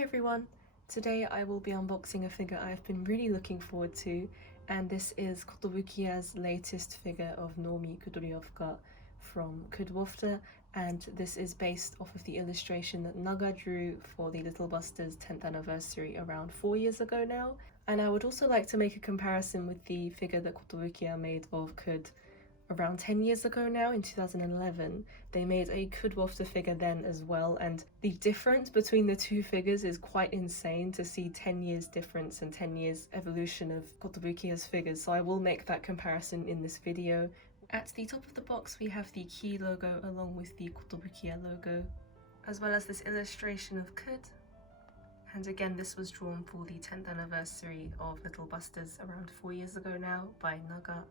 Hi everyone! Today I will be unboxing a figure I've been really looking forward to, and this is Kotobukiya's latest figure of Noumi Kudryavka from Kotobukiya, and this is based off of the illustration that Naga drew for the Little Busters 10th anniversary around 4 years ago now. And I would also like to make a comparison with the figure that Kotobukiya made of Kud around 10 years ago now, in 2011. They made a Kudwafter figure then as well, and the difference between the two figures is quite insane to see 10 years difference and 10 years evolution of Kotobukiya's figures, so I will make that comparison in this video. At the top of the box we have the key logo along with the Kotobukiya logo, as well as this illustration of Kud. And again, this was drawn for the 10th anniversary of Little Busters around 4 years ago now by Naga.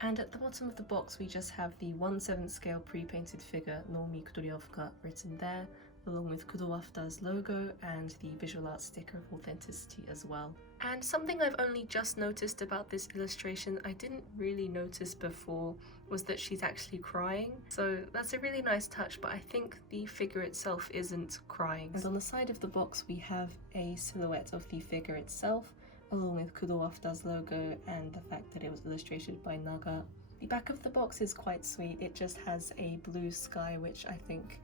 And at the bottom of the box we just have the 1/7 scale pre-painted figure Noumi Kudryavka written there, along with Kudowafta's logo and the visual art sticker of authenticity as well. And something I've only just noticed about this illustration I didn't really notice before was that she's actually crying. So that's a really nice touch, but I think the figure itself isn't crying. And on the side of the box we have a silhouette of the figure itself, along with Kudowafta's logo and the fact that it was illustrated by Naga. The back of the box is quite sweet. It just has a blue sky, which I think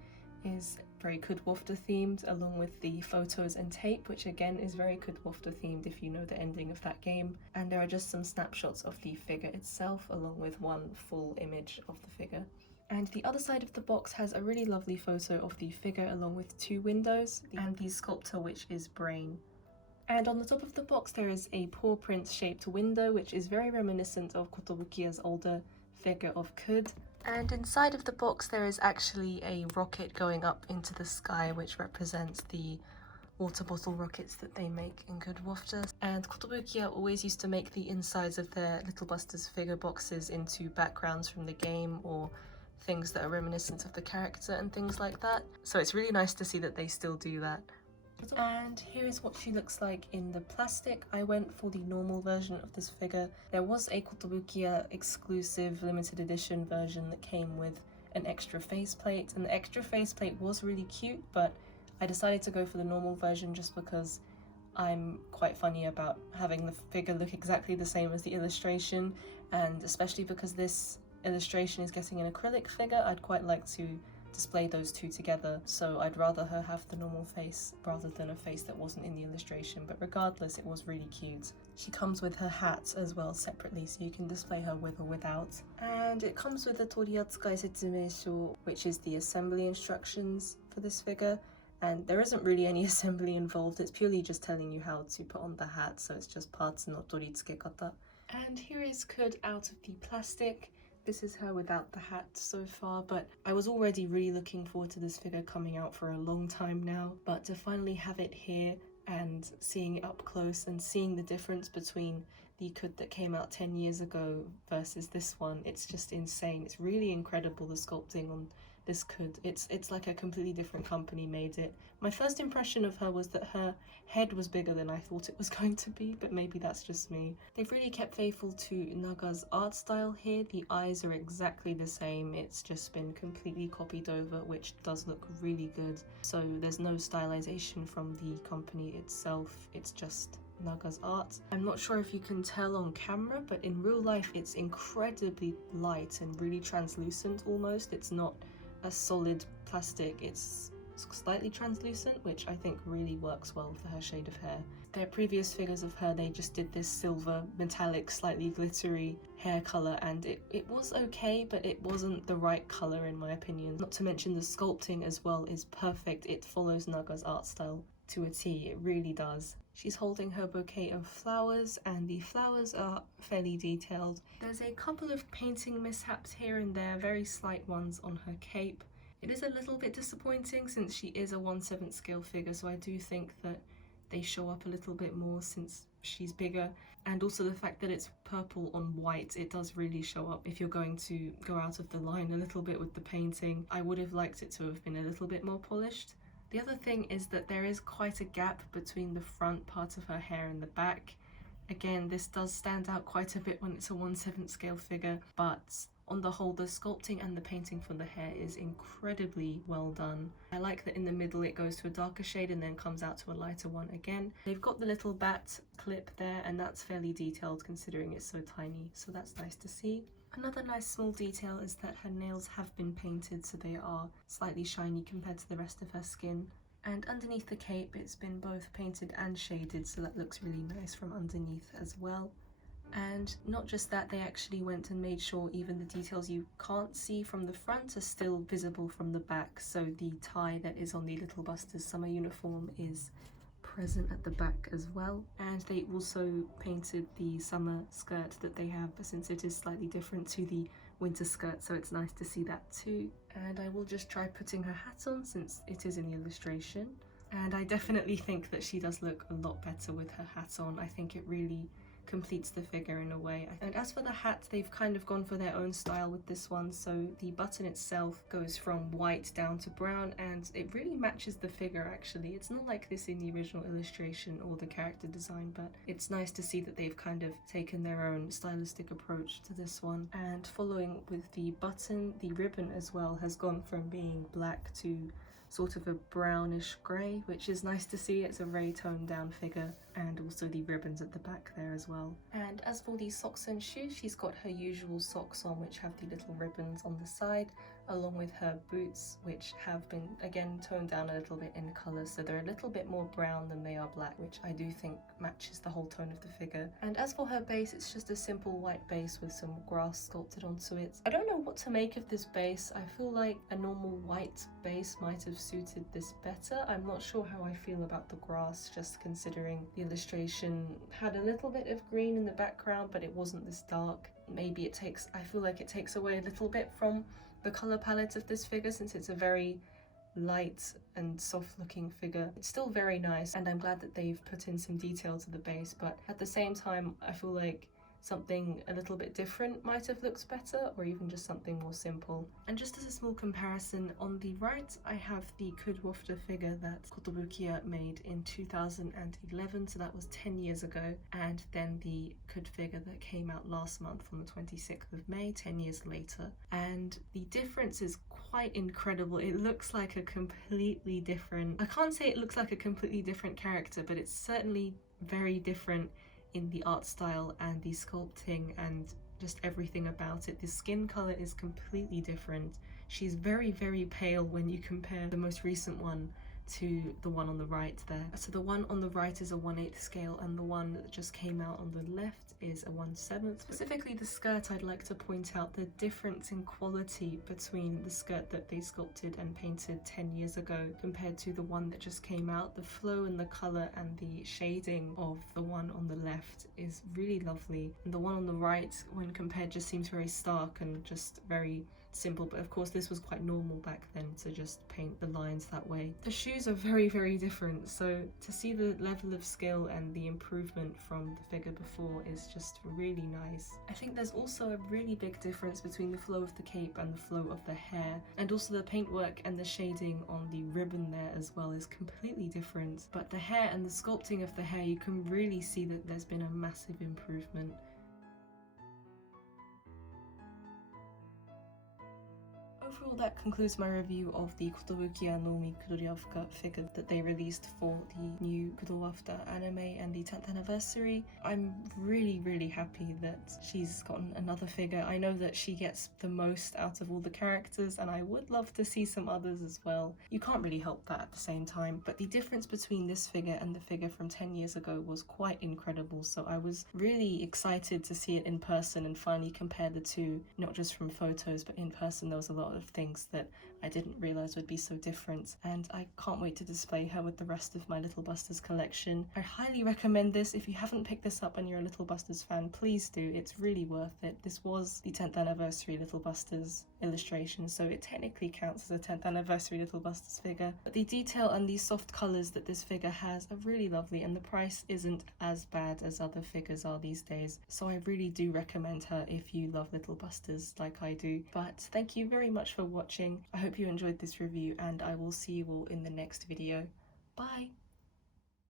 is very Kudwafta themed, along with the photos and tape, which again is very Kudwafta themed if you know the ending of that game. And there are just some snapshots of the figure itself, along with one full image of the figure. And the other side of the box has a really lovely photo of the figure along with two windows and the sculptor, which is Brain. And on the top of the box there is a paw print shaped window, which is very reminiscent of Kotobukiya's older figure of Kud. And inside of the box there is actually a rocket going up into the sky, which represents the water bottle rockets that they make in Kudwafta. And Kotobukiya always used to make the insides of their Little Busters figure boxes into backgrounds from the game or things that are reminiscent of the character and things like that. So it's really nice to see that they still do that. And here is what she looks like in the plastic. I went for the normal version of this figure. There was a Kotobukiya exclusive limited edition version that came with an extra faceplate, and the extra faceplate was really cute, but I decided to go for the normal version just because I'm quite funny about having the figure look exactly the same as the illustration, and especially because this illustration is getting an acrylic figure, I'd quite like to display those two together, so I'd rather her have the normal face rather than a face that wasn't in the illustration. But regardless, it was really cute. She comes with her hat as well separately, so you can display her with or without. And it comes with the Toriatsukai Setsumeisho, which is the assembly instructions for this figure. And there isn't really any assembly involved, it's purely just telling you how to put on the hat, so it's just parts no toritsukekata. And here is Kud out of the plastic. This is her without the hat so far, but I was already really looking forward to this figure coming out for a long time now. But to finally have it here and seeing it up close and seeing the difference between the Kud that came out 10 years ago versus this one, it's just insane. It's really incredible, the sculpting on this Kud. It's like a completely different company made it. My first impression of her was that her head was bigger than I thought it was going to be, but maybe that's just me. They've really kept faithful to Naga's art style here. The eyes are exactly the same. It's just been completely copied over, which does look really good. So there's no stylization from the company itself. It's just Naga's art. I'm not sure if you can tell on camera, but in real life it's incredibly light and really translucent almost. It's not a solid plastic, it's slightly translucent, which I think really works well for her shade of hair. Their previous figures of her, they just did this silver, metallic, slightly glittery hair colour, and it was okay, but it wasn't the right colour in my opinion. Not to mention the sculpting as well is perfect. It follows Naga's art style to a T, it really does. She's holding her bouquet of flowers, and the flowers are fairly detailed. There's a couple of painting mishaps here and there, very slight ones on her cape. It is a little bit disappointing since she is a 1/7 scale figure, so I do think that they show up a little bit more since she's bigger. And also the fact that it's purple on white, it does really show up if you're going to go out of the line a little bit with the painting. I would have liked it to have been a little bit more polished. The other thing is that there is quite a gap between the front part of her hair and the back. Again, this does stand out quite a bit when it's a 1/7 scale figure, but on the whole, the sculpting and the painting for the hair is incredibly well done. I like that in the middle it goes to a darker shade and then comes out to a lighter one again. They've got the little bat clip there, and that's fairly detailed considering it's so tiny, so that's nice to see. Another nice small detail is that her nails have been painted, so they are slightly shiny compared to the rest of her skin. And underneath the cape it's been both painted and shaded, so that looks really nice from underneath as well. And not just that, they actually went and made sure even the details you can't see from the front are still visible from the back. So the tie that is on the Little Busters summer uniform is present at the back as well. And they also painted the summer skirt that they have, since it is slightly different to the winter skirt, so it's nice to see that too. And I will just try putting her hat on since it is in the illustration. And I definitely think that she does look a lot better with her hat on. I think it really completes the figure in a way. And as for the hat, they've kind of gone for their own style with this one. So the button itself goes from white down to brown, and it really matches the figure actually. It's not like this in the original illustration or the character design, but it's nice to see that they've kind of taken their own stylistic approach to this one. And following with the button, the ribbon as well has gone from being black to sort of a brownish grey, which is nice to see. It's a very toned down figure, and also the ribbons at the back there as well. And as for the socks and shoes, she's got her usual socks on, which have the little ribbons on the side, along with her boots, which have been again toned down a little bit in colour, so they're a little bit more brown than they are black, which I do think matches the whole tone of the figure. And as for her base, it's just a simple white base with some grass sculpted onto it. I don't know what to make of this base. I feel like a normal white base might have suited this better. I'm not sure how I feel about the grass, just considering the illustration had a little bit of green in the background, but it wasn't this dark. Maybe I feel like it takes away a little bit from the colour palette of this figure, since it's a very light and soft looking figure. It's still very nice, and I'm glad that they've put in some detail to the base, but at the same time I feel like something a little bit different might have looked better, or even just something more simple. And just as a small comparison, on the right I have the Kudryavka figure that Kotobukiya made in 2011, so that was 10 years ago, and then the Kud figure that came out last month on the 26th of May, 10 years later. And the difference is quite incredible. It looks like a completely different, I can't say it looks like a completely different character, but it's certainly very different in the art style and the sculpting and just everything about it. The skin color is completely different. She's very, very pale when you compare the most recent one to the one on the right there. So the one on the right is a 1/8 scale, and the one that just came out on the left is a 1/7. Specifically the skirt, I'd like to point out the difference in quality between the skirt that they sculpted and painted 10 years ago compared to the one that just came out. The flow and the color and the shading of the one on the left is really lovely, and the one on the right, when compared, just seems very stark and just very simple. But of course this was quite normal back then to just paint the lines that way. The shoes are very, very different, so to see the level of skill and the improvement from the figure before is just really nice. I think there's also a really big difference between the flow of the cape and the flow of the hair, and also the paintwork and the shading on the ribbon there as well is completely different. But the hair and the sculpting of the hair, you can really see that there's been a massive improvement. Overall, that concludes my review of the Kotobukiya Noumi Kudryavka figure that they released for the new Kotobukiya anime and the 10th anniversary. I'm really, really happy that she's gotten another figure. I know that she gets the most out of all the characters, and I would love to see some others as well. You can't really help that at the same time, but the difference between this figure and the figure from 10 years ago was quite incredible, so I was really excited to see it in person and finally compare the two, not just from photos, but in person. There was a lot of things that I didn't realise would be so different, and I can't wait to display her with the rest of my Little Busters collection. I highly recommend this. If you haven't picked this up and you're a Little Busters fan, please do. It's really worth it. This was the 10th anniversary Little Busters illustration, so it technically counts as a 10th anniversary Little Busters figure. But the detail and the soft colours that this figure has are really lovely, and the price isn't as bad as other figures are these days, so I really do recommend her if you love Little Busters like I do. But thank you very much for watching. I hope you enjoyed this review, and I will see you all in the next video. Bye!